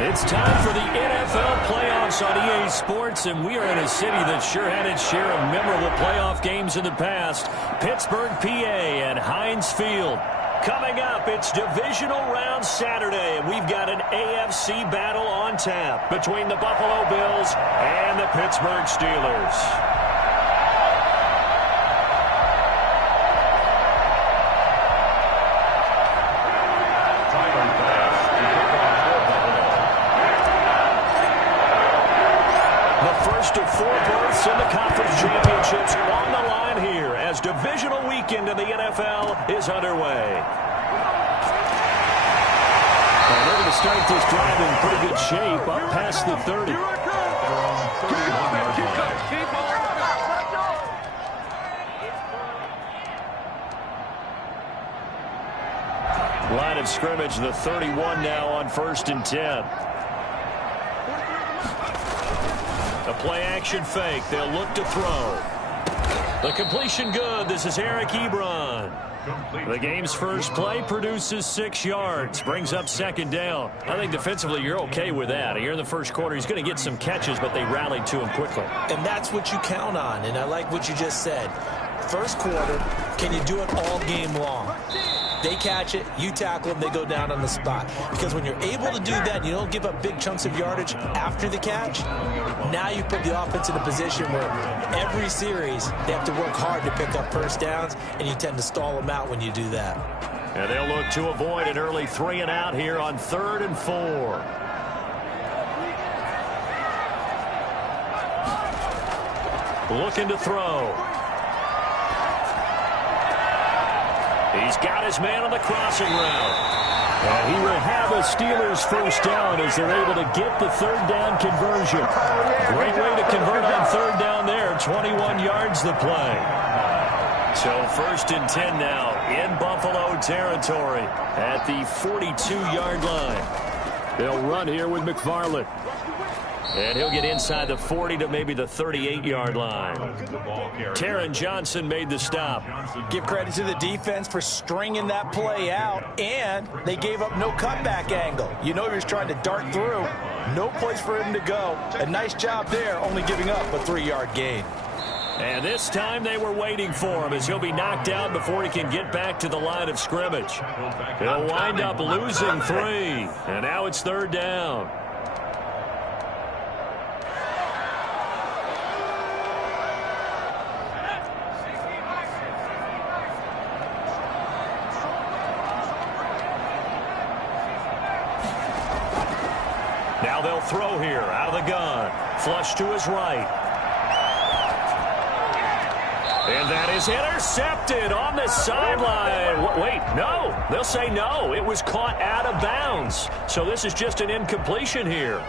It's time for the NFL playoffs on EA Sports, and we are in a city that sure had its share of memorable playoff games in the past. Pittsburgh, PA at Heinz Field. Coming up, it's divisional round Saturday, and we've got an AFC battle on tap between the Buffalo Bills and the Pittsburgh Steelers. Of 4 berths in the conference championships on the line here as divisional weekend in the NFL is underway. And they're going to start this drive in pretty good shape up past the 30. Line of scrimmage, the 31 now on 1st and 10. A play-action fake. They'll look to throw. The completion good. This is Eric Ebron. The game's first play produces 6 yards. Brings up 2nd down. I think defensively you're okay with that. Here in the first quarter, he's going to get some catches, but they rallied to him quickly. And that's what you count on, and I like what you just said. First quarter, can you do it all game long? They catch it, you tackle them, they go down on the spot. Because when you're able to do that, you don't give up big chunks of yardage after the catch, now you put the offense in a position where every series they have to work hard to pick up first downs, and you tend to stall them out when you do that. And they'll look to avoid an early 3 and out here on 3rd and 4. Looking to throw. He's got his man on the crossing route. And he will have a Steelers first down as they're able to get the 3rd down conversion. Great way to convert on 3rd down there. 21 yards the play. So 1st and 10 now in Buffalo territory at the 42-yard line. They'll run here with McFarland. And he'll get inside the 40 to maybe the 38-yard line. Taron Johnson made the stop. Give credit to the defense for stringing that play out, and they gave up no cutback angle. You know he was trying to dart through. No place for him to go. A nice job there, only giving up a 3-yard gain. And this time they were waiting for him as he'll be knocked down before he can get back to the line of scrimmage. He'll wind up losing 3, and now it's 3rd down. Now they'll throw here out of the gun. Flush to his right. And that is intercepted on the sideline. Wait, no. They'll say no. It was caught out of bounds. So this is just an incompletion here.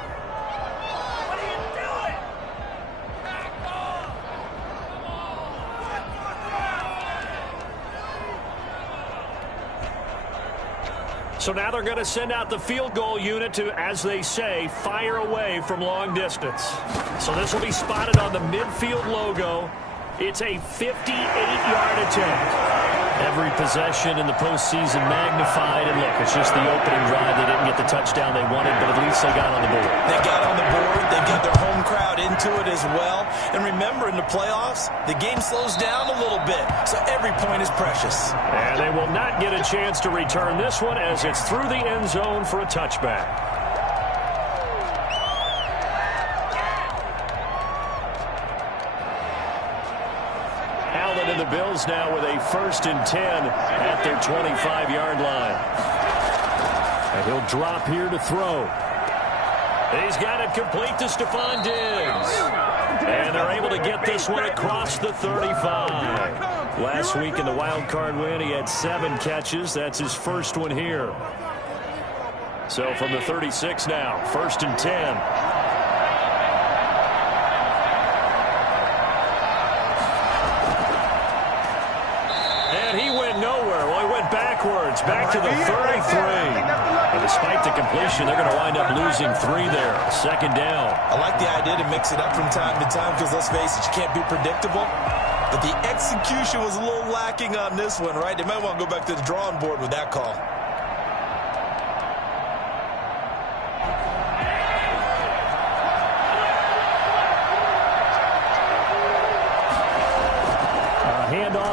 So now they're going to send out the field goal unit to, as they say, fire away from long distance. So this will be spotted on the midfield logo. It's a 58-yard attempt. Every possession in the postseason magnified. And look, it's just the opening drive. They didn't get the touchdown they wanted, but at least they got on the board. They got on the board. They've got their home crowd into it as well. And remember, in the playoffs, the game slows down a little bit. So every point is precious. And they will not get a chance to return this one as it's through the end zone for a touchback. Allen and the Bills now with a 1st and 10 at their 25-yard line. And he'll drop here to throw. He's got it complete to Stephon Diggs. And they're able to get this one across the 35. Last week in the wild card win, he had 7 catches. That's his first one here. So from the 36 now, 1st and 10. Backwards, back to the 33. And despite the completion, they're going to wind up losing 3 there. 2nd down. I like the idea to mix it up from time to time because, let's face it, you can't be predictable. But the execution was a little lacking on this one, right? They might want to go back to the drawing board with that call.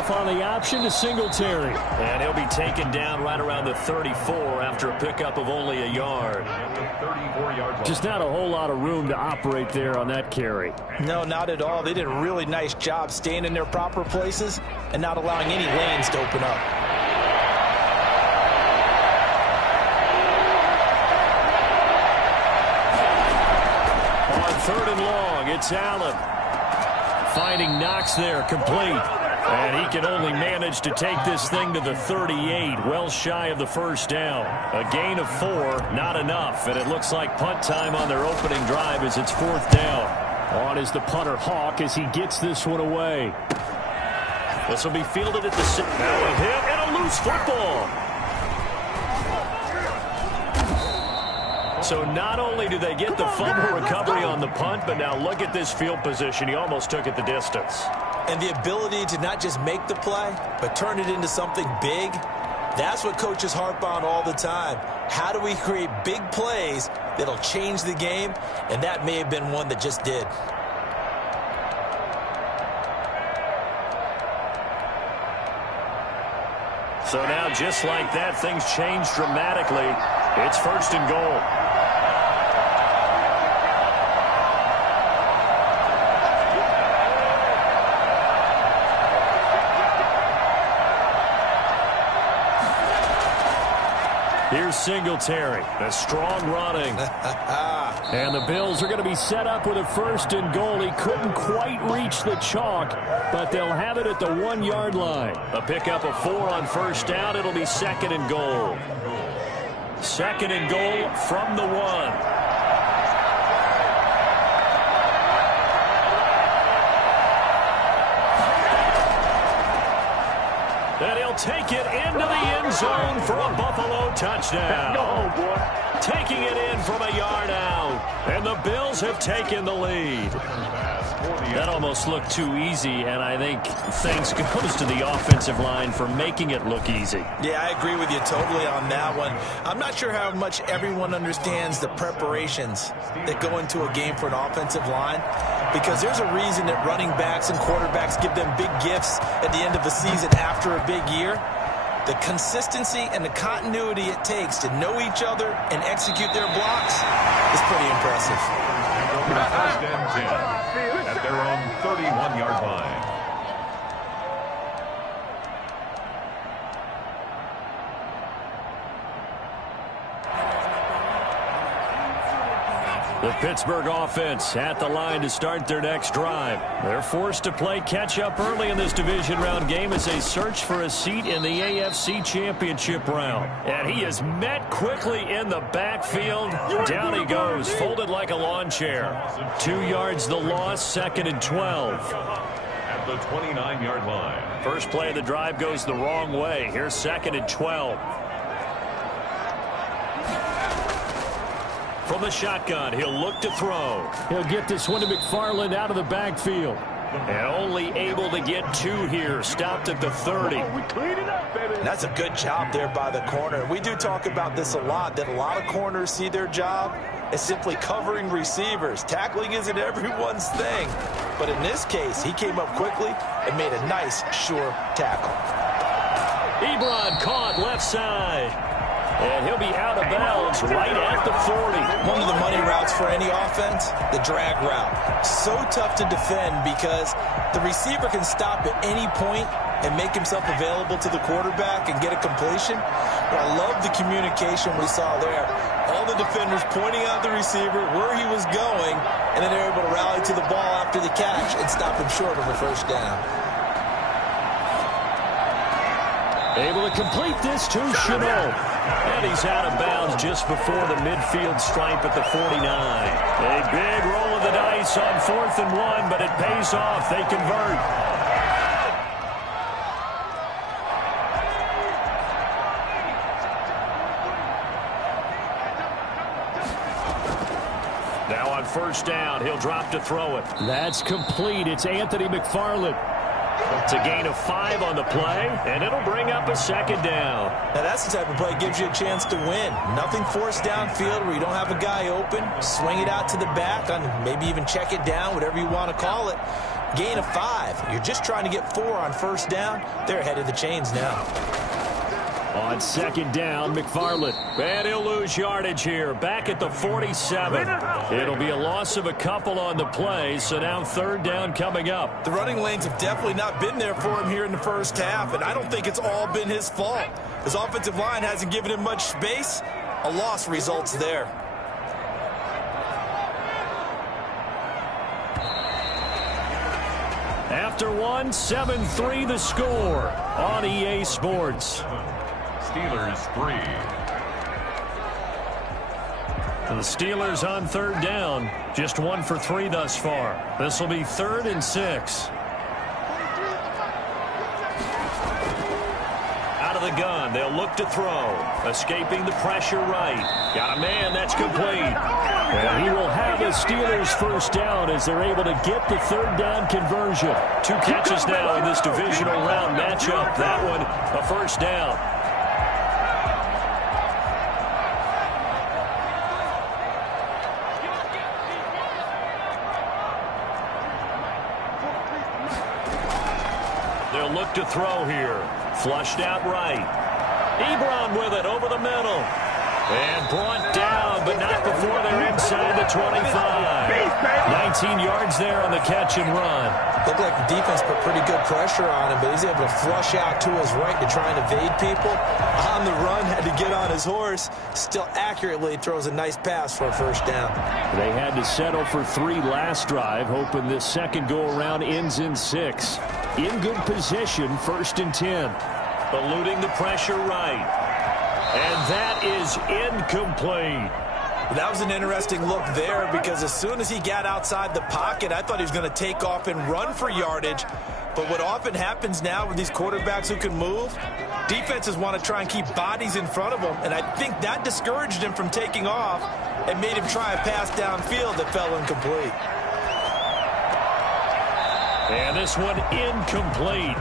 off on the option to Singletary. And he'll be taken down right around the 34 after a pickup of only a yard. Just not a whole lot of room to operate there on that carry. No, not at all. They did a really nice job staying in their proper places and not allowing any lanes to open up. On 3rd and long, it's Allen. Finding Knox there, complete. And he can only manage to take this thing to the 38, well shy of the first down. A gain of 4, not enough. And it looks like punt time on their opening drive as it's 4th down. On is the punter Hawk as he gets this one away. This will be fielded at the 6. Now a hit and a loose football. So not only do they get the fumble recovery on the punt, but now look at this field position. He almost took it the distance. And the ability to not just make the play, but turn it into something big, that's what coaches harp on all the time. How do we create big plays that'll change the game? And that may have been one that just did. So now, just like that, things change dramatically. It's 1st and goal. Here's Singletary. A strong running. And the Bills are going to be set up with a 1st and goal. He couldn't quite reach the chalk, but they'll have it at the 1-yard line. A pickup of 4 on 1st down. It'll be 2nd and goal. 2nd and goal from the 1. And he'll take it into the end zone for a Buffalo touchdown. Taking it in from a yard out. And the Bills have taken the lead. That almost looked too easy, and I think thanks goes to the offensive line for making it look easy. Yeah, I agree with you totally on that one. I'm not sure how much everyone understands the preparations that go into a game for an offensive line, because there's a reason that running backs and quarterbacks give them big gifts at the end of the season after a big year. The consistency and the continuity it takes to know each other and execute their blocks is pretty impressive. 1st and 10 at their own 31-yard line. The Pittsburgh offense at the line to start their next drive. They're forced to play catch-up early in this division round game as they search for a seat in the AFC Championship round. And he is met quickly in the backfield. Down he goes, folded like a lawn chair. 2 yards the loss, 2nd and 12. At the 29-yard line. First play of the drive goes the wrong way. Here's 2nd and 12. From the shotgun, he'll look to throw. He'll get this one to McFarland out of the backfield. And only able to get 2 here. Stopped at the 30. That's a good job there by the corner. We do talk about this a lot, that a lot of corners see their job as simply covering receivers. Tackling isn't everyone's thing. But in this case, he came up quickly and made a nice, sure tackle. Ebron caught left side. And he'll be out of bounds right at the 40. One of the money routes for any offense, the drag route. So tough to defend because the receiver can stop at any point and make himself available to the quarterback and get a completion. But I love the communication we saw there. All the defenders pointing out the receiver, where he was going, and then they're able to rally to the ball after the catch and stop him short of a 1st down. Able to complete this to Shenault. And he's out of bounds just before the midfield stripe at the 49. A big roll of the dice on 4th and 1, but it pays off. They convert. Now on 1st down, he'll drop to throw it. That's complete. It's Anthony McFarland. It's a gain of 5 on the play, and it'll bring up a 2nd down. Now that's the type of play that gives you a chance to win. Nothing forced downfield where you don't have a guy open. Swing it out to the back, and maybe even check it down, whatever you want to call it. gain of 5. You're just trying to get 4 on first down. They're ahead of the chains now. On second down, McFarland. And he'll lose yardage here. Back at the 47. It'll be a loss of a couple on the play, so now third down coming up. The running lanes have definitely not been there for him here in the first half, and I don't think it's all been his fault. His offensive line hasn't given him much space. A loss results there. After one, 7-3 the score on EA Sports. Steelers 3. The Steelers on third down. Just 1 for 3 thus far. This will be 3rd and 6. Out of the gun. They'll look to throw. Escaping the pressure right. Got a man. That's complete. And he will have a Steelers first down as they're able to get the third down conversion. 2 catches now in this divisional round matchup. That one a first down. They'll look to throw here. Flushed out right. Ebron with it over the middle. And brought down, but not before they're inside the 25. 19 yards there on the catch and run. Looked like the defense put pretty good pressure on him, but he's able to flush out to his right to try and evade people. On the run, had to get on his horse. Still accurately throws a nice pass for a first down. They had to settle for 3 last drive, hoping this second go-around ends in 6. In good position, 1st and 10. Eluding the pressure right. And that is incomplete. That was an interesting look there because as soon as he got outside the pocket, I thought he was going to take off and run for yardage. But what often happens now with these quarterbacks who can move, defenses want to try and keep bodies in front of them. And I think that discouraged him from taking off and made him try a pass downfield that fell incomplete. And this one incomplete.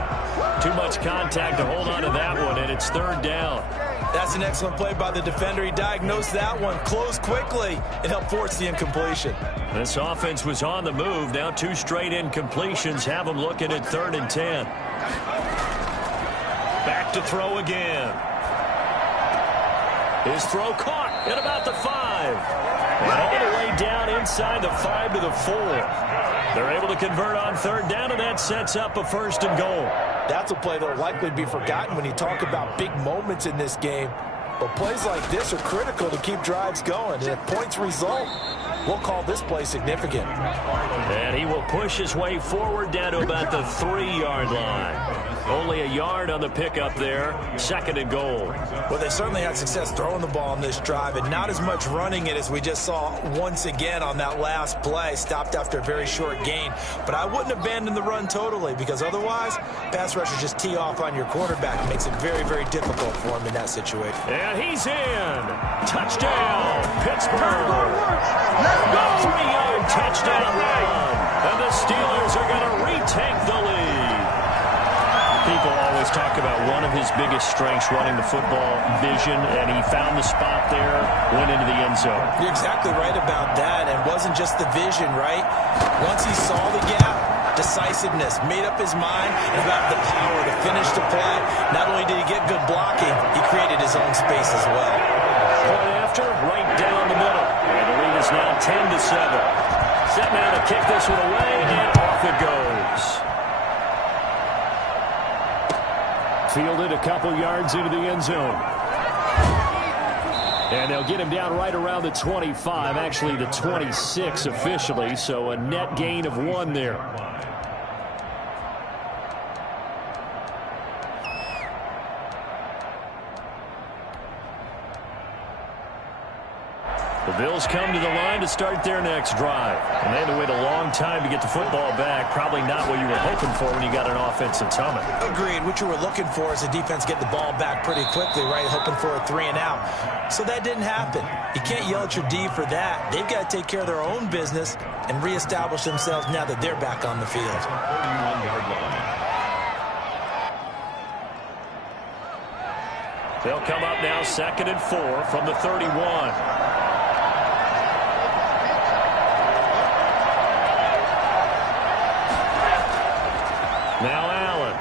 Too much contact to hold on to that one, and it's third down. That's an excellent play by the defender. He diagnosed that one, closed quickly, and helped force the incompletion. This offense was on the move. Now 2 straight incompletions have them looking at 3rd and 10. Back to throw again. His throw caught at about the 5. And all the way down inside the 5 to the 4. They're able to convert on third down, and that sets up a 1st and goal. That's a play that will likely be forgotten when you talk about big moments in this game. But plays like this are critical to keep drives going. And if points result, we'll call this play significant. And he will push his way forward down to about the 3-yard line. Only a yard on the pickup there. 2nd and goal. Well, they certainly had success throwing the ball on this drive and not as much running it as we just saw once again on that last play. Stopped after a very short gain. But I wouldn't abandon the run totally because otherwise, pass rushers just tee off on your quarterback. It makes it very, very difficult for him in that situation. And he's in. Touchdown, Pittsburgh. A 3-yard touchdown run. And the Steelers are going to retake the lead. People always talk about one of his biggest strengths running the football, vision, and he found the spot there, went into the end zone. You're exactly right about that, and it wasn't just the vision, right? Once he saw the gap, decisiveness, made up his mind, and about the power to finish the play. Not only did he get good blocking, he created his own space as well. Point after, right down the middle. And the lead is now 10-7. Set now to kick this one away, and off it goes. Fielded a couple yards into the end zone. And they'll get him down right around the 25, actually the 26 officially, so a net gain of 1 there. The Bills come to the line to start their next drive. And they had to wait a long time to get the football back. Probably not what you were hoping for when you got an offense that's humming. Agreed. What you were looking for is the defense get the ball back pretty quickly, right? Hoping for a 3-and-out. So that didn't happen. You can't yell at your D for that. They've got to take care of their own business and reestablish themselves now that they're back on the field. 31-yard line. They'll come up now 2nd and 4 from the 31. Now Allen.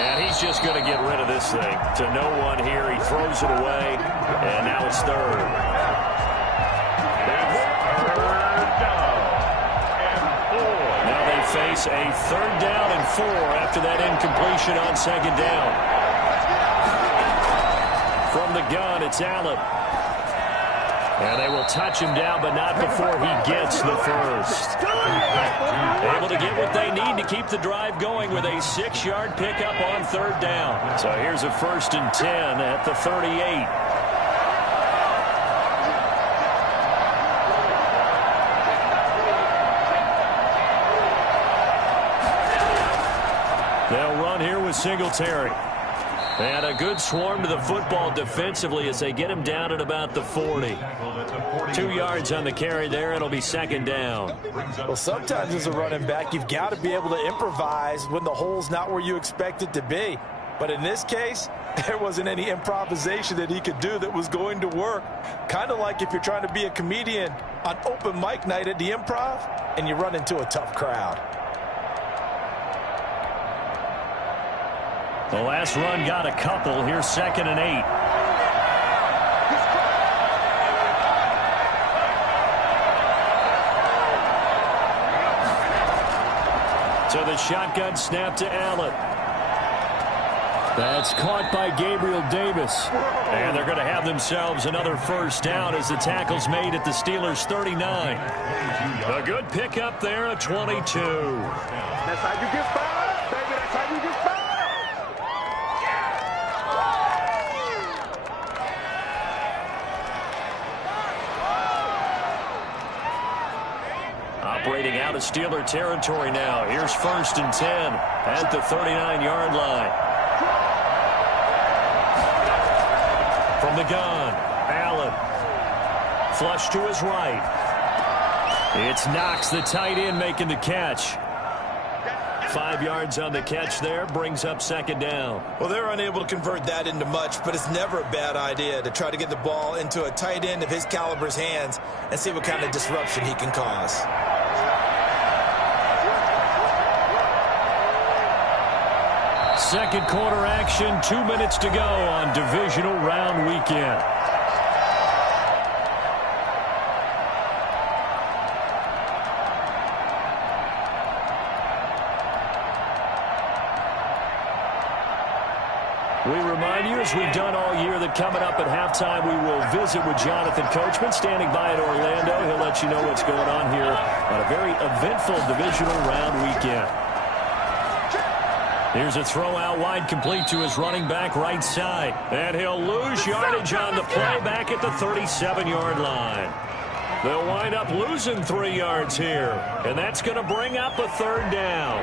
And he's just going to get rid of this thing. To no one here. He throws it away. And now it's third. Now they face a 3rd down and 4 after that incompletion on 2nd down. From the gun, it's Allen. And they will touch him down, but not before he gets the first. Able to get what they need to keep the drive going with a 6-yard pickup on 3rd down. So here's a 1st and 10 at the 38. They'll run here with Singletary. And a good swarm to the football defensively as they get him down at about the 40. 2 yards on the carry there. It'll be 2nd down. Well, sometimes as a running back, you've got to be able to improvise when the hole's not where you expect it to be. But in this case, there wasn't any improvisation that he could do that was going to work. Kind of like if you're trying to be a comedian on open mic night at the Improv and you run into a tough crowd. The last run got a couple. Here's 2nd and 8. So the shotgun snap to Allen. That's caught by Gabriel Davis. And they're going to have themselves another 1st down as the tackle's made at the Steelers' 39. A good pickup there at 22. That's how you get fired, baby. That's how you get fired. Operating out of Steeler territory now. Here's 1st and 10 at the 39-yard line. From the gun, Allen. Flush to his right. It's Knox, the tight end, making the catch. 5 yards on the catch there, brings up 2nd down. Well, they're unable to convert that into much, but it's never a bad idea to try to get the ball into a tight end of his caliber's hands and see what kind of disruption he can cause. Second quarter action, 2 minutes to go on divisional round weekend. We remind you, as we've done all year, that coming up at halftime, we will visit with Jonathan Coachman, standing by in Orlando. He'll let you know what's going on here on a very eventful divisional round weekend. Here's a throw out wide, complete to his running back right side. And he'll lose yardage on the play back at the 37-yard line. They'll wind up losing 3 yards here. And that's going to bring up a 3rd down.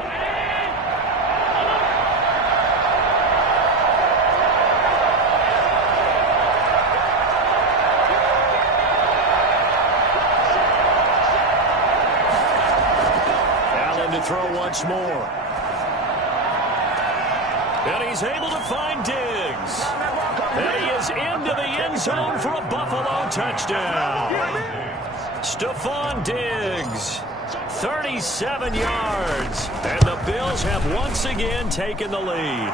Allen to throw once more. And he's able to find Diggs. And he is into the end zone for a Buffalo touchdown. Stephon Diggs, 37 yards. And the Bills have once again taken the lead.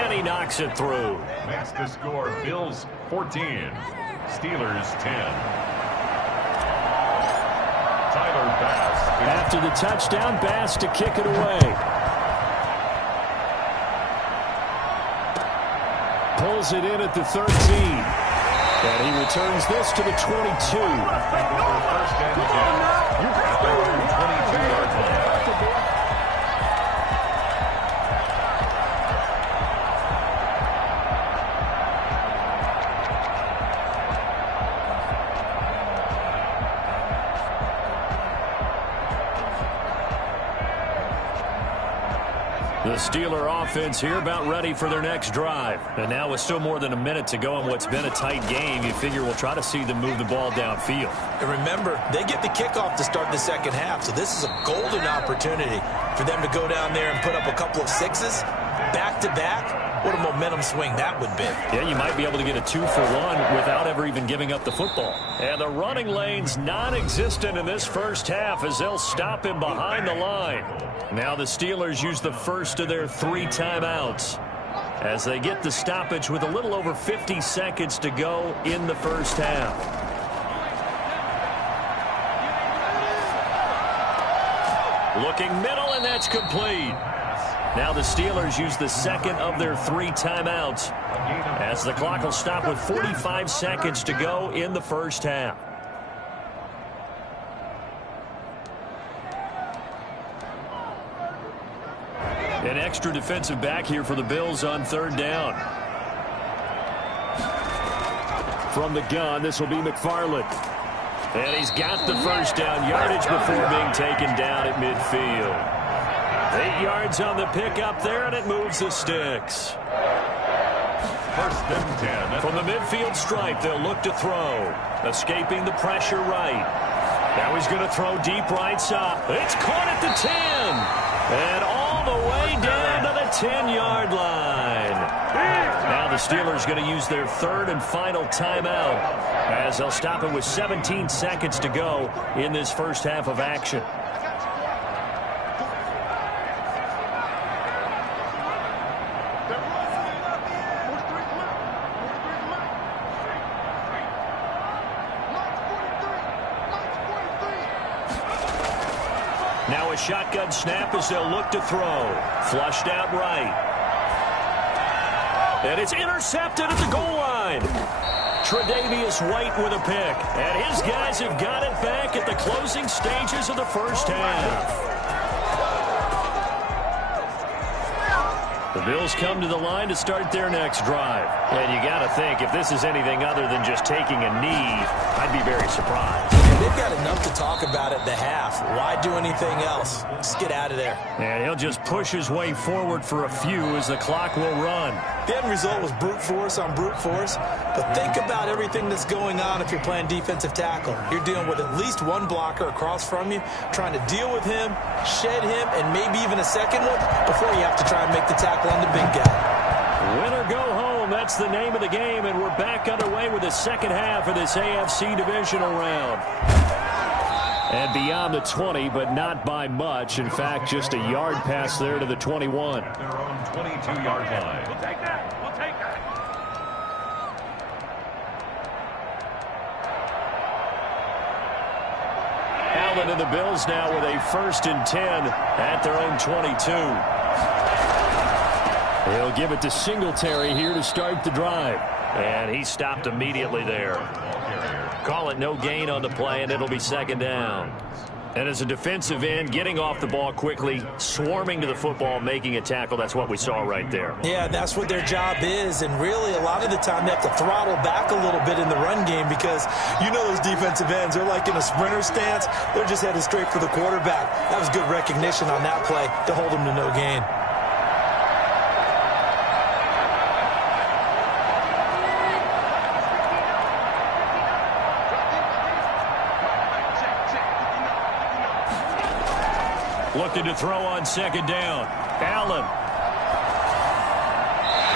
And he knocks it through. Makes the score Bills 14, Steelers 10. Tyler Bass. After the touchdown, Bass to kick it away. Pulls it in at the 13. And he returns this to the 22. First and 10. At their own 22-yard line. The Steeler offense here about ready for their next drive. And now with still more than a minute to go in what's been a tight game, you figure we'll try to see them move the ball downfield. And remember, they get the kickoff to start the second half, so this is a golden opportunity for them to go down there and put up a couple of sixes back-to-back, what a momentum swing that would be. Yeah, you might be able to get a 2-for-1 without ever even giving up the football. And the running lane's non-existent in this first half as they'll stop him behind the line. Now the Steelers use the first of their 3 timeouts as they get the stoppage with a little over 50 seconds to go in the first half. Looking middle, and that's complete. Now the Steelers use the second of their 3 timeouts as the clock will stop with 45 seconds to go in the first half. An extra defensive back here for the Bills on 3rd down. From the gun, this will be McFarland. And he's got the first down yardage before being taken down at midfield. 8 yards on the pickup there, and it moves the sticks. 1st and 10. From the midfield stripe, they'll look to throw. Escaping the pressure right. Now he's going to throw deep right side. It's caught at the 10. And all the way down to the 10-yard line. Now the Steelers going to use their 3rd and final timeout as they'll stop it with 17 seconds to go in this first half of action. Now a shotgun snap as they'll look to throw. Flushed out right. And it's intercepted at the goal line. Tre'Davious White with a pick. And his guys have got it back at the closing stages of the first half. The Bills come to the line to start their next drive. And you got to think, if this is anything other than just taking a knee, I'd be very surprised. They've got enough to talk about at the half. Why do anything else? Just get out of there. And he'll just push his way forward for a few as the clock will run. The end result was brute force on brute force. But think about everything that's going on if you're playing defensive tackle. You're dealing with at least one blocker across from you, trying to deal with him, shed him, and maybe even a second one before you have to try and make the tackle on the big guy. Win or go home, that's the name of the game, and we're back underway with the second half of this AFC divisional round. And beyond the 20, but not by much. In fact, just a yard pass there to the 21. At their own 22-yard line. We'll take that. We'll take that. Allen and the Bills now with a 1st and 10 at their own 22. He'll give it to Singletary here to start the drive. And he stopped immediately there. Call it no gain on the play, and it'll be 2nd down. And as a defensive end, getting off the ball quickly, swarming to the football, making a tackle, that's what we saw right there. Yeah, that's what their job is. And really, a lot of the time, they have to throttle back a little bit in the run game because you know those defensive ends, they're like in a sprinter stance. They're just headed straight for the quarterback. That was good recognition on that play to hold them to no gain. Looking to throw on 2nd down. Allen.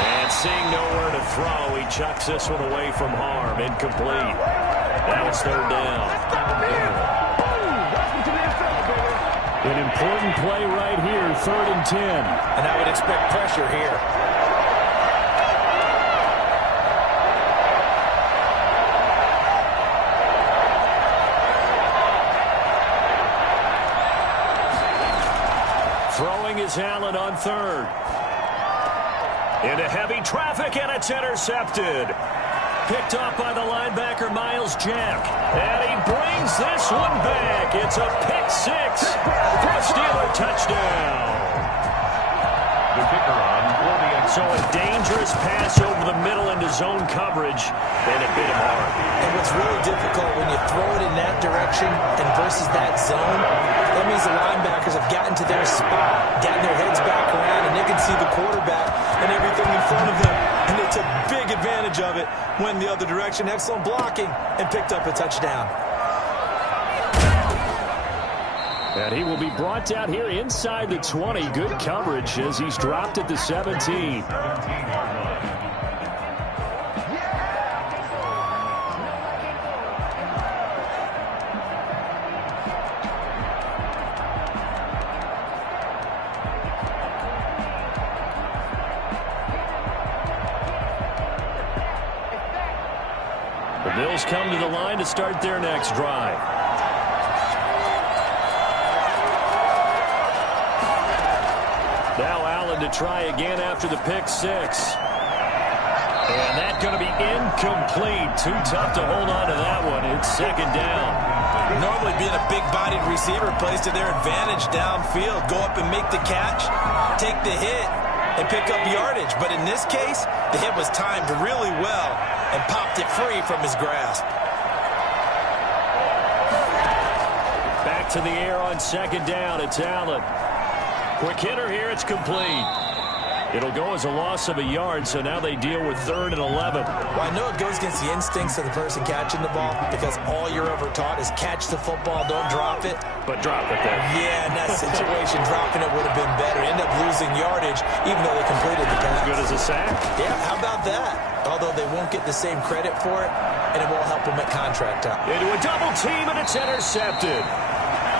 And seeing nowhere to throw, he chucks this one away from harm. Incomplete. Now it's 3rd down. An important play right here, 3rd and 10. And I would expect pressure here. Throwing is Allen on 3rd. Into heavy traffic, and it's intercepted. Picked off by the linebacker, Miles Jack. And he brings this one back. It's a pick 6 for a Steeler touchdown. The kicker on 40. So a dangerous pass over the middle into zone coverage, and it bit him hard. And what's really difficult when you throw it in that direction and versus that zone, that means the linebackers have gotten to their spot, gotten their heads back around, and they can see the quarterback and everything in front of them. And they took big advantage of it, went the other direction, excellent blocking, and picked up a touchdown. And he will be brought down here inside the 20. Good coverage as he's dropped at the 17. The Bills come to the line to start their next drive. Now Allen to try again after the pick six. And that's going to be incomplete. Too tough to hold on to that one. It's second down. Normally being a big-bodied receiver plays to their advantage downfield. Go up and make the catch, take the hit, and pick up yardage. But in this case, the hit was timed really well and popped it free from his grasp. Back to the air on second down. It's Allen. Quick hitter here. It's complete. It'll go as a loss of a yard, so now they deal with 3rd and 11. Well, I know it goes against the instincts of the person catching the ball because all you're ever taught is catch the football, don't drop it. But drop it there. Yeah, in that situation, dropping it would have been better. End up losing yardage, even though they completed the pass. As good as a sack? Yeah, how about that? Although they won't get the same credit for it, and it won't help them at contract time. Into a double team, and it's intercepted.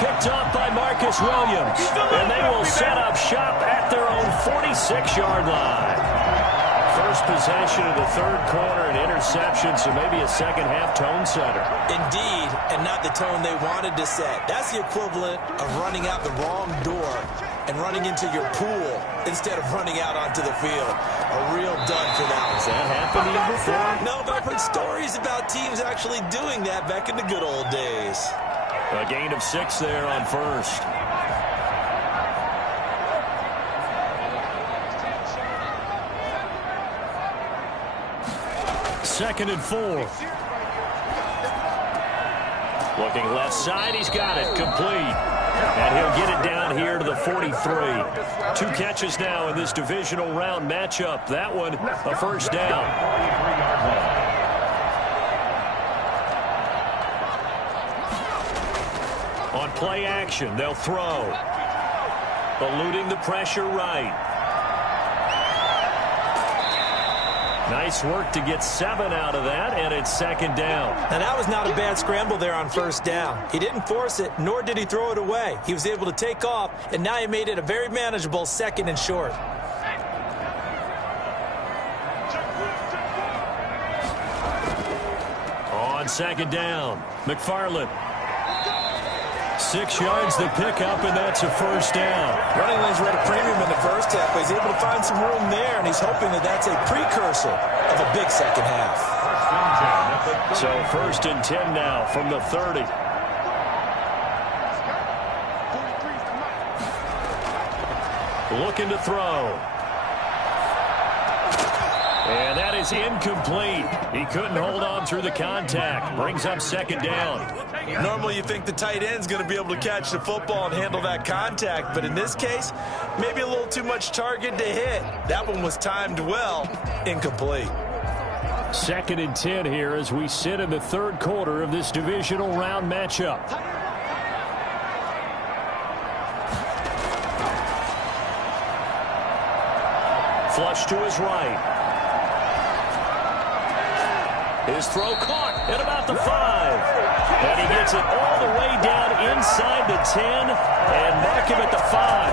Picked off by Marcus Williams. And they will set up shop at their own 46-yard line. First possession of the third quarter, an interception, so maybe a second-half tone setter. Indeed, and not the tone they wanted to set. That's the equivalent of running out the wrong door and running into your pool instead of running out onto the field. A real dud for that one. Has that happened to you before? No, but I've heard stories about teams actually doing that back in the good old days. A gain of 6 there on first. Second and 4. Looking left side, he's got it, complete. And he'll get it down here to the 43. 2 catches now in this divisional round matchup. That one, a first down. On play action, they'll throw. Eluding the pressure right. Nice work to get 7 out of that, and it's second down. Now, that was not a bad scramble there on first down. He didn't force it, nor did he throw it away. He was able to take off, and now he made it a very manageable 2nd and short. On second down, McFarland. 6 yards to pick up, and that's a first down. Running lanes were at a premium in the first half, but he's able to find some room there, and he's hoping that that's a precursor of a big second half. So first and 10 now from the 30. Looking to throw. And that is incomplete. He couldn't hold on through the contact. Brings up second down. Normally you think the tight end's going to be able to catch the football and handle that contact, but in this case, maybe a little too much target to hit. That one was timed well. Incomplete. Second and 10 here as we sit in the third quarter of this divisional round matchup. Flush to his right. His throw caught at about the 5. And he gets it all the way down inside the 10 and mark him at the 5.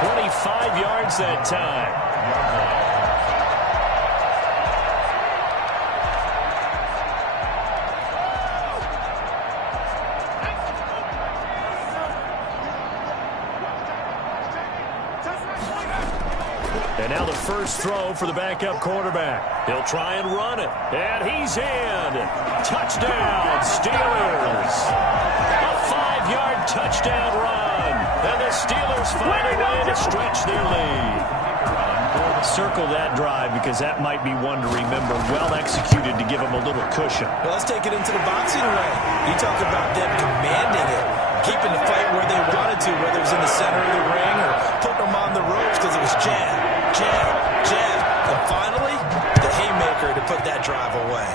25 yards that time. And now the first throw for the backup quarterback. He'll try and run it. And he's in. Touchdown, Steelers. A 5-yard touchdown run. And the Steelers find a way to stretch their lead. Circle that drive because that might be one to remember. Well executed to give them a little cushion. Well, let's take it into the boxing ring. You talk about them commanding it, keeping the fight where they wanted to, whether it was in the center of the ring or putting them on the ropes because it was jab, jab, jab. And finally, the haymaker to put that drive away.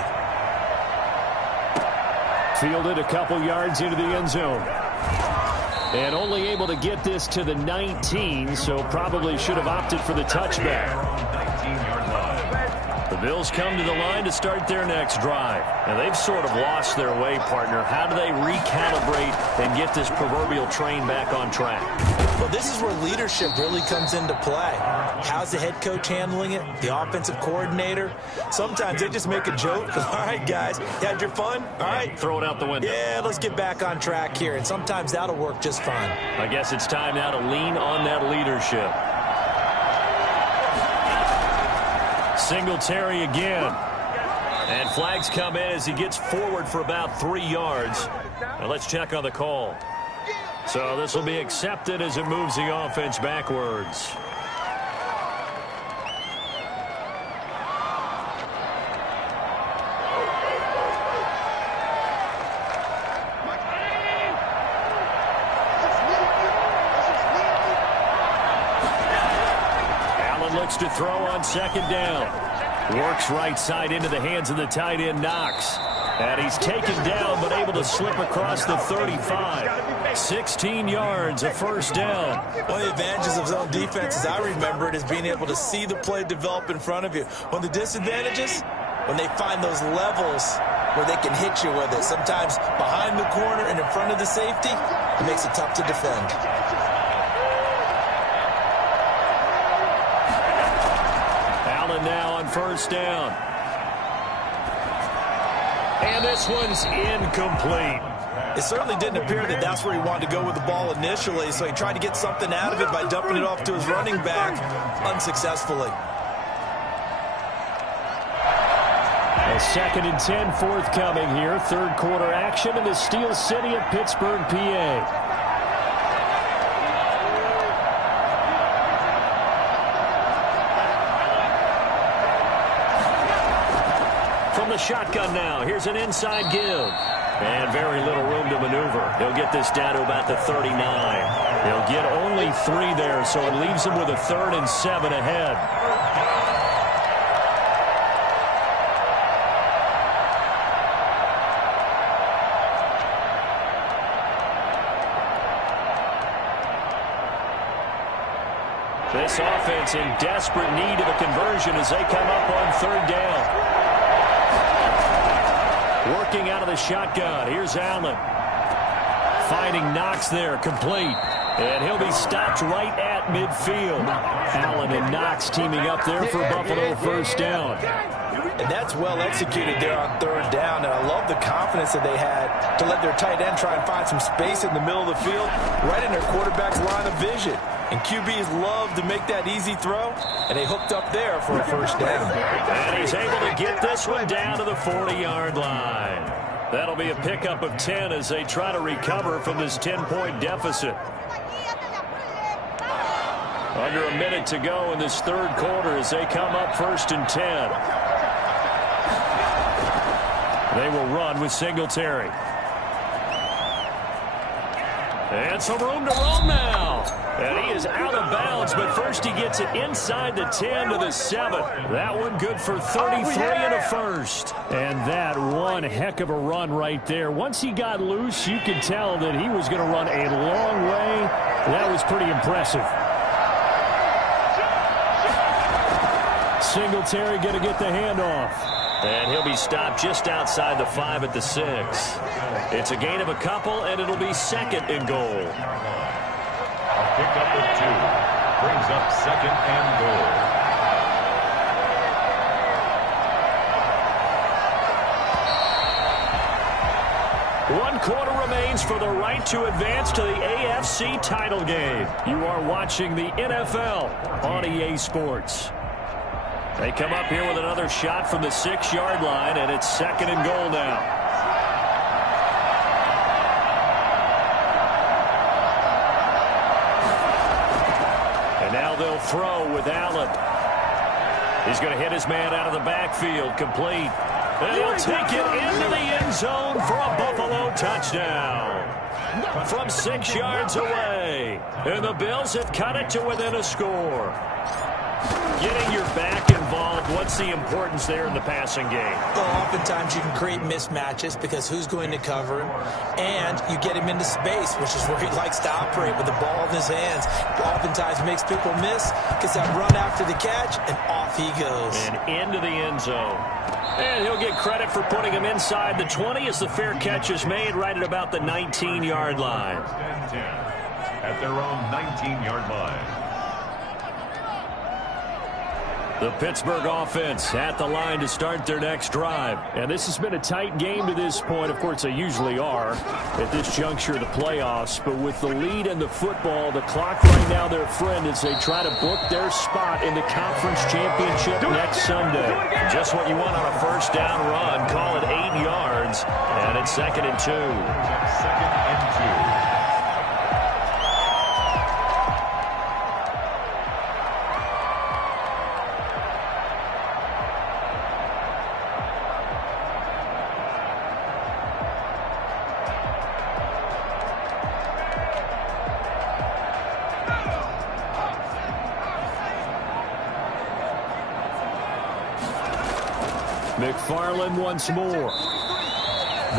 Fielded a couple yards into the end zone. And only able to get this to the 19, so probably should have opted for the touchback. The Bills come to the line to start their next drive. And they've sort of lost their way, partner. How do they recalibrate and get this proverbial train back on track? Well, this is where leadership really comes into play. How's the head coach handling it? The offensive coordinator? Sometimes they just make a joke. All right, guys, you had your fun? All right. Throw it out the window. Yeah, let's get back on track here. And sometimes that'll work just fine. I guess it's time now to lean on that leadership. Singletary again. And flags come in as he gets forward for about 3 yards. Now let's check on the call. So this will be accepted as it moves the offense backwards. Allen looks to throw on second down. Works right side into the hands of the tight end, Knox. And he's taken down but able to slip across the 35. 16 yards, a first down. One of the advantages of zone defense, as I remember it, is being able to see the play develop in front of you. One of the disadvantages, when they find those levels where they can hit you with it. Sometimes behind the corner and in front of the safety, it makes it tough to defend. Allen now on first down. And this one's incomplete. It certainly didn't appear that that's where he wanted to go with the ball initially, so he tried to get something out of it by dumping it off to his running back unsuccessfully. A 2nd and 10 forthcoming here. Third quarter action in the Steel City of Pittsburgh, PA. From the shotgun now, here's an inside give. And very little room to maneuver. He'll get this down to about the 39. He'll get only 3 there, so it leaves him with a 3rd and 7 ahead. This offense in desperate need of a conversion as they come up on 3rd down. Working out of the shotgun. Here's Allen. Finding Knox there, complete. And he'll be stopped right at midfield. Allen and Knox teaming up there for Buffalo first down. And that's well executed there on 3rd down. And I love the confidence that they had to let their tight end try and find some space in the middle of the field, right in their quarterback's line of vision. And QBs love to make that easy throw, and they hooked up there for a first down. And he's able to get this one down to the 40-yard line. That'll be a pickup of 10 as they try to recover from this 10-point deficit. Under a minute to go in this 3rd quarter as they come up 1st and 10. They will run with Singletary. And some room to roam now. And he is out of bounds, but first he gets it inside the 10 to the 7. That one good for 33 and a first. And that one heck of a run right there. Once he got loose, you could tell that he was going to run a long way. That was pretty impressive. Singletary going to get the handoff. And he'll be stopped just outside the 5 at the 6. It's a gain of a couple, and it'll be 2nd and goal. A pickup of 2 brings up 2nd and goal. One quarter remains for the right to advance to the AFC title game. You are watching the NFL on EA Sports. They come up here with another shot from the 6-yard line, and it's 2nd and goal now. And now they'll throw with Allen. He's going to hit his man out of the backfield, complete. And he'll take it into the end zone for a Buffalo touchdown. From 6 yards away. And the Bills have cut it to within a score. Getting your back involved, what's the importance there in the passing game? Well, oftentimes you can create mismatches because who's going to cover him, and you get him into space, which is where he likes to operate with the ball in his hands. Oftentimes makes people miss, gets that run after the catch, and off he goes. And into the end zone. And he'll get credit for putting him inside the 20 as the fair catch is made right at about the 19-yard line. At their own 19-yard line. The Pittsburgh offense at the line to start their next drive. And this has been a tight game to this point. Of course, they usually are at this juncture of the playoffs. But with the lead in the football, the clock right now their friend as they try to book their spot in the conference championship next Sunday. Just what you want on a first down run. Call it 8 yards. And it's 2nd and 2. 2nd and 2. McFarland once more.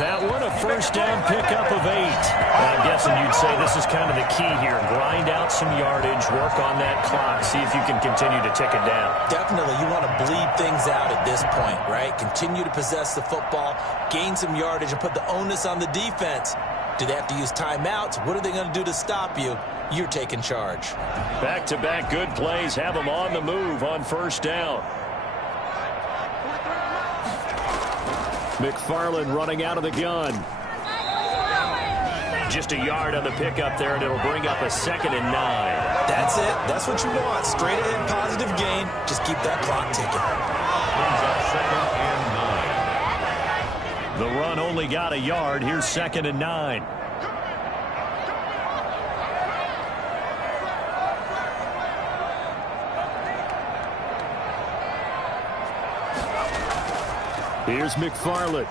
That one, a first down pickup of 8. I'm guessing you'd say this is kind of the key here. Grind out some yardage, work on that clock, see if you can continue to tick it down. Definitely, you want to bleed things out at this point, right? Continue to possess the football, gain some yardage, and put the onus on the defense. Do they have to use timeouts? What are they going to do to stop you? You're taking charge. Back-to-back good plays have them on the move on first down. McFarland running out of the gun. Just a yard on the pickup there, and it'll bring up a 2nd and 9. That's it. That's what you want. Straight ahead, positive gain. Just keep that clock ticking. Brings up 2nd and 9. The run only got a yard. Here's 2nd and 9. Here's McFarland.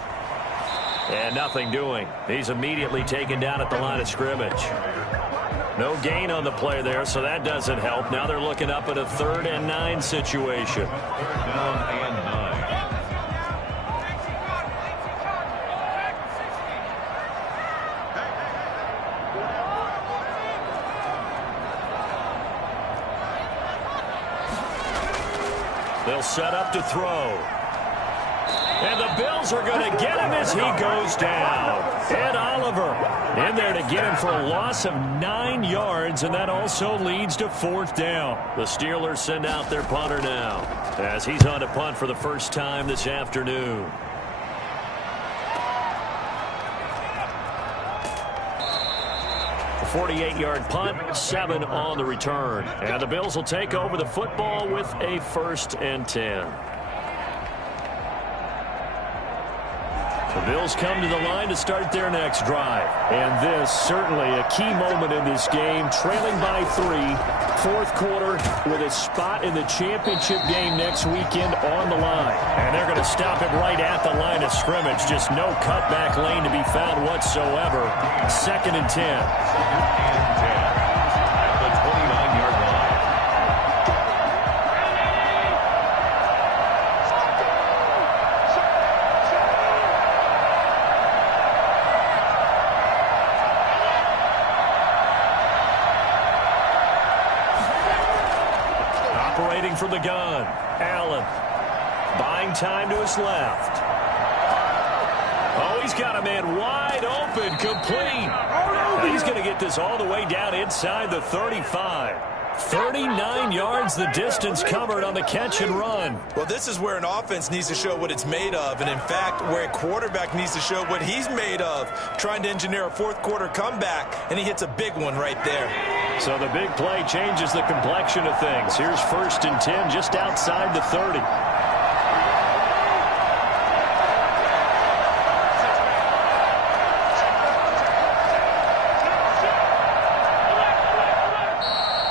And nothing doing. He's immediately taken down at the line of scrimmage. No gain on the play there, so that doesn't help. Now they're looking up at a 3rd and 9 situation. 3rd down and 9. They'll set up to throw. And the Bills are going to get him as he goes down. Ed Oliver in there to get him for a loss of 9 yards, and that also leads to 4th down. The Steelers send out their punter now as he's on to punt for the first time this afternoon. A 48-yard punt, 7 on the return. And the Bills will take over the football with a 1st and 10. The Bills come to the line to start their next drive. And this, certainly a key moment in this game. Trailing by 3, 4th quarter with a spot in the championship game next weekend on the line. And they're going to stop it right at the line of scrimmage. Just no cutback lane to be found whatsoever. 2nd and 10. 2nd and 10. At the 29-yard line. From the gun, Allen buying time to his left. Oh, he's got a man wide open, complete. He's going to get this all the way down inside the 35. 39 yards the distance covered on the catch and run. Well, this is where an offense needs to show what it's made of, and in fact, where a quarterback needs to show what he's made of, trying to engineer a 4th quarter comeback, and he hits a big one right there. So the big play changes the complexion of things. Here's 1st and 10 just outside the 30.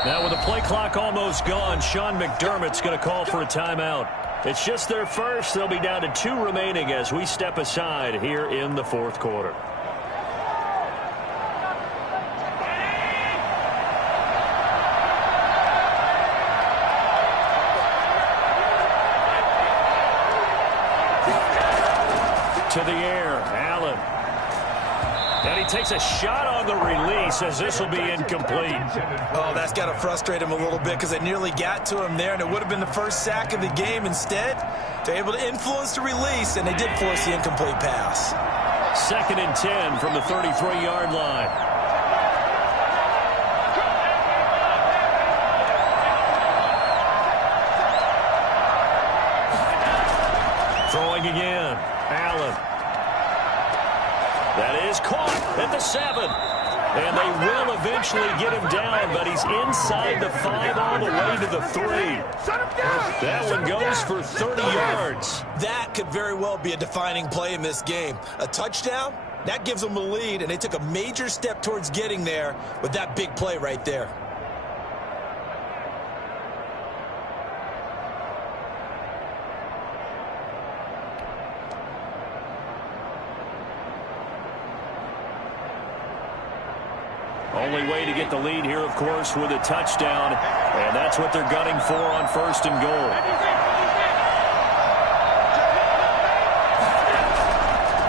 Now with the play clock almost gone, Sean McDermott's going to call for a timeout. It's just their first. They'll be down to 2 remaining as we step aside here in the 4th quarter. And he takes a shot on the release as this will be incomplete. Oh, that's got to frustrate him a little bit because they nearly got to him there, and it would have been the first sack of the game. Instead, they're able to influence the release, and they did force the incomplete pass. 2nd and 10 from the 33-yard line. Throwing again. Allen. That is caught at the 7. And they will eventually get him down, but he's inside the 5 all the way to the 3. That one goes for 30 yards. That could very well be a defining play in this game. A touchdown, that gives them the lead, and they took a major step towards getting there with that big play right there. Only way to get the lead here, of course, with a touchdown, and that's what they're gunning for on 1st and goal.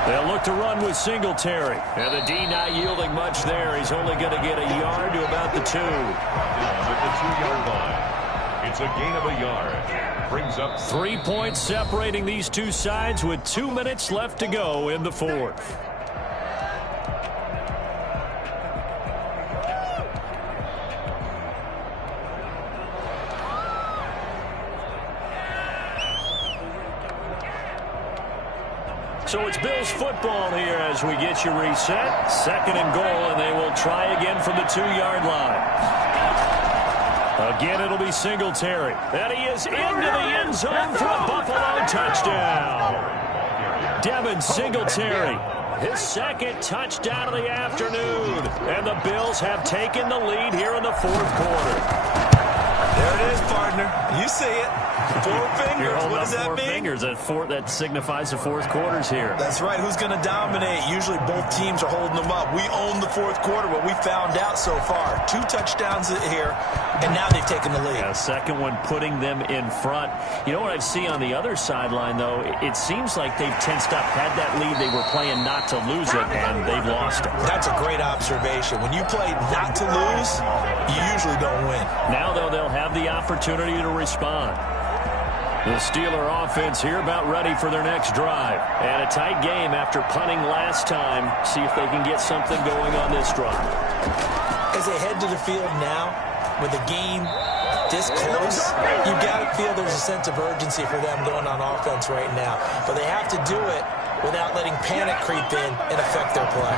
They'll look to run with Singletary. And the D not yielding much there. He's only going to get a yard to about the 2. At the 2-yard line. It's a gain of a yard. Brings up 3 points separating these two sides with 2 minutes left to go in the 4th. So it's Bills football here as we get you reset. 2nd and goal, and they will try again from the 2-yard line. Again, it'll be Singletary. And he is into the end zone for a Buffalo touchdown. Devin Singletary, his 2nd touchdown of the afternoon. And the Bills have taken the lead here in the 4th quarter. There it is, partner. You see it. 4 fingers. What does that mean? 4 fingers. That signifies the 4th quarter's here. That's right. Who's going to dominate? Usually both teams are holding them up. We own the 4th quarter, what we found out so far. 2 touchdowns here, and now they've taken the lead. Yeah, 2nd one putting them in front. You know what I see on the other sideline, though? It seems like they've tensed up, had that lead. They were playing not to lose it, and they've lost it. That's a great observation. When you play not to lose, you usually don't win. Now, though, they'll have the opportunity to respond. The Steeler offense here about ready for their next drive. And a tight game after punting last time. See if they can get something going on this drive. As they head to the field now, with the game this close, you've got to feel there's a sense of urgency for them going on offense right now. But they have to do it without letting panic creep in and affect their play.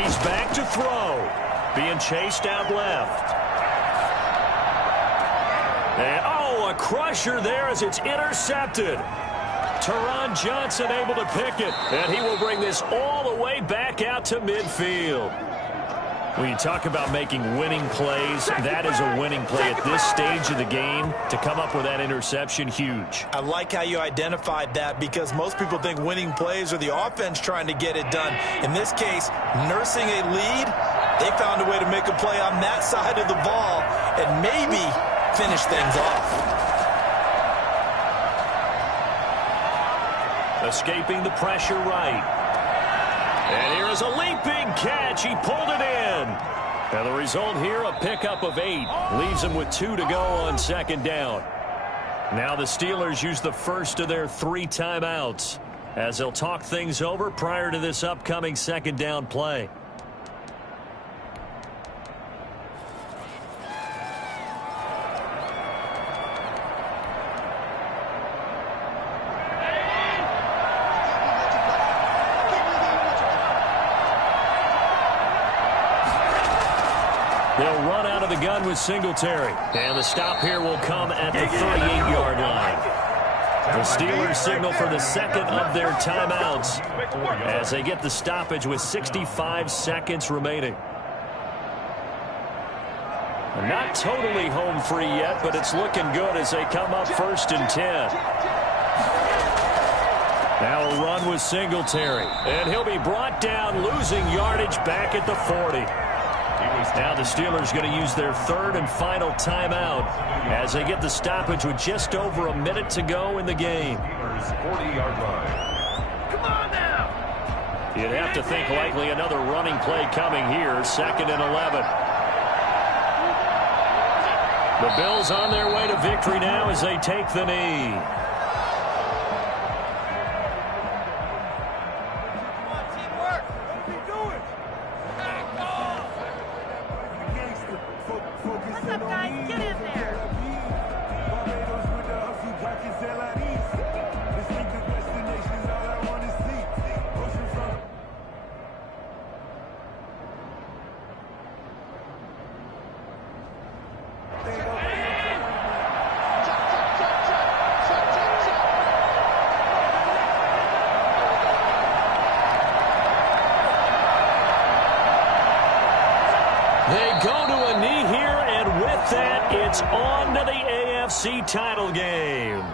He's back to throw. Being chased out left. And, a crusher there as it's intercepted. Taron Johnson able to pick it. And he will bring this all the way back out to midfield. When you talk about making winning plays, that is a winning play at this stage of the game. To come up with that interception, huge. I like how you identified that because most people think winning plays are the offense trying to get it done. In this case, nursing a lead, they found a way to make a play on that side of the ball and maybe finish things off. Escaping the pressure right. And here is a leaping catch. He pulled it in. And the result here, a pickup of 8. Leaves them with 2 to go on 2nd down. Now the Steelers use the first of their 3 timeouts as they'll talk things over prior to this upcoming 2nd down play. They'll run out of the gun with Singletary. And the stop here will come at the 38-yard line. The Steelers signal for the 2nd of their timeouts as they get the stoppage with 65 seconds remaining. Not totally home free yet, but it's looking good as they come up 1st and 10. Now a run with Singletary. And he'll be brought down, losing yardage back at the 40. Now the Steelers going to use their third and final timeout as they get the stoppage with just over a minute to go in the game. 40-yard line. Come on now. You'd have to think likely another running play coming here, 2nd and 11. The Bills on their way to victory now as they take the knee. What's up, guys? Get in there. They go to a knee here, and with that, it's on to the AFC title game.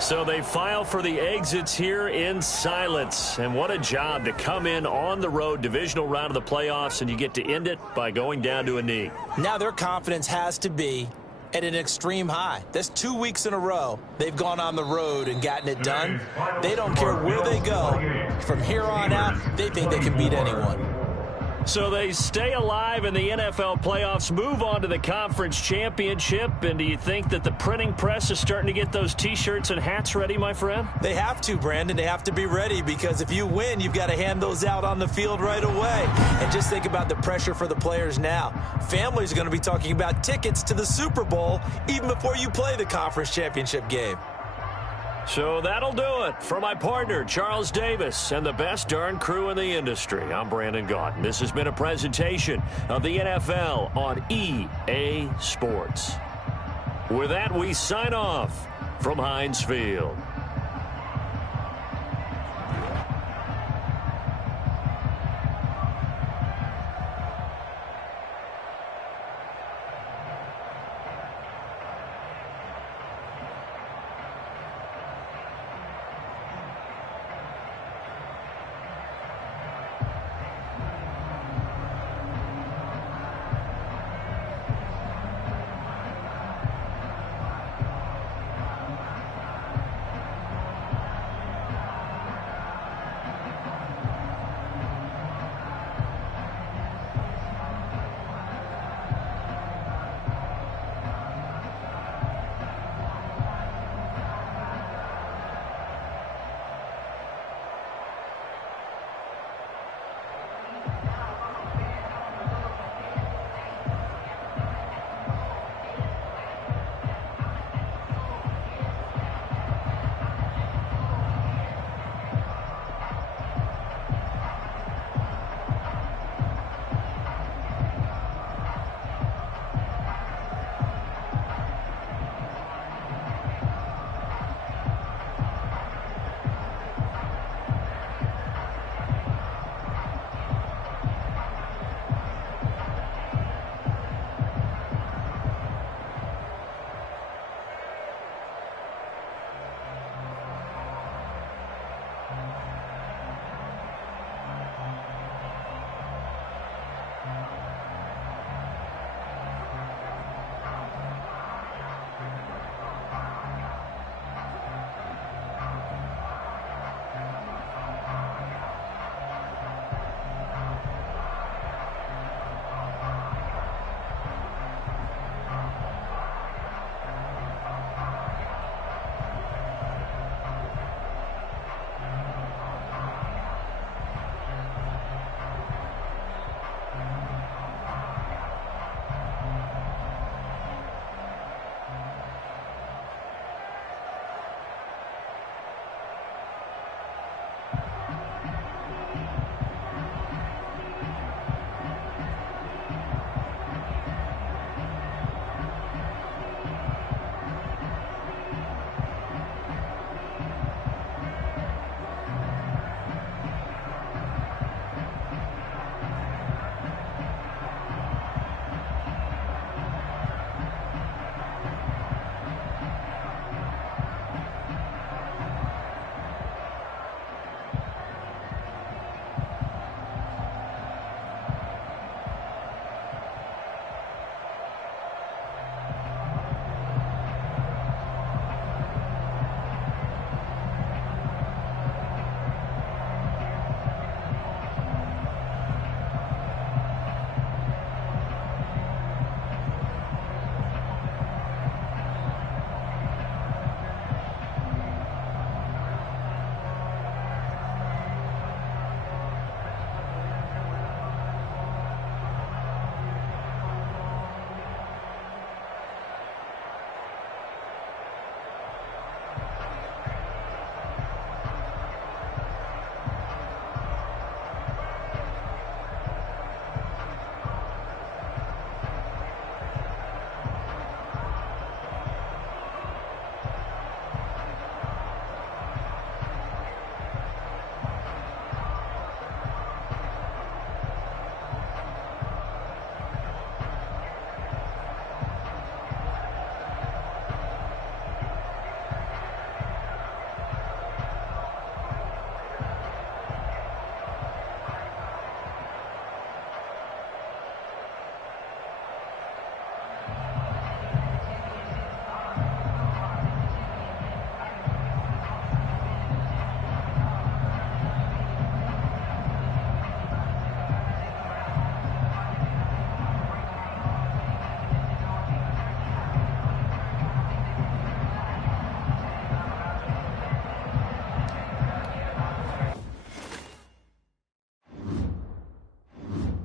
So they file for the exits here in silence. And what a job to come in on the road, divisional round of the playoffs, and you get to end it by going down to a knee. Now their confidence has to be at an extreme high. That's 2 weeks in a row they've gone on the road and gotten it done. They don't care where they go. From here on out, they think they can beat anyone. So they stay alive in the NFL playoffs, move on to the conference championship. And do you think that the printing press is starting to get those T-shirts and hats ready, my friend? They have to, Brandon. They have to be ready because if you win, you've got to hand those out on the field right away. And just think about the pressure for the players now. Families are going to be talking about tickets to the Super Bowl even before you play the conference championship game. So that'll do it for my partner, Charles Davis, and the best darn crew in the industry. I'm Brandon Gaudin. This has been a presentation of the NFL on EA Sports. With that, we sign off from Heinz Field.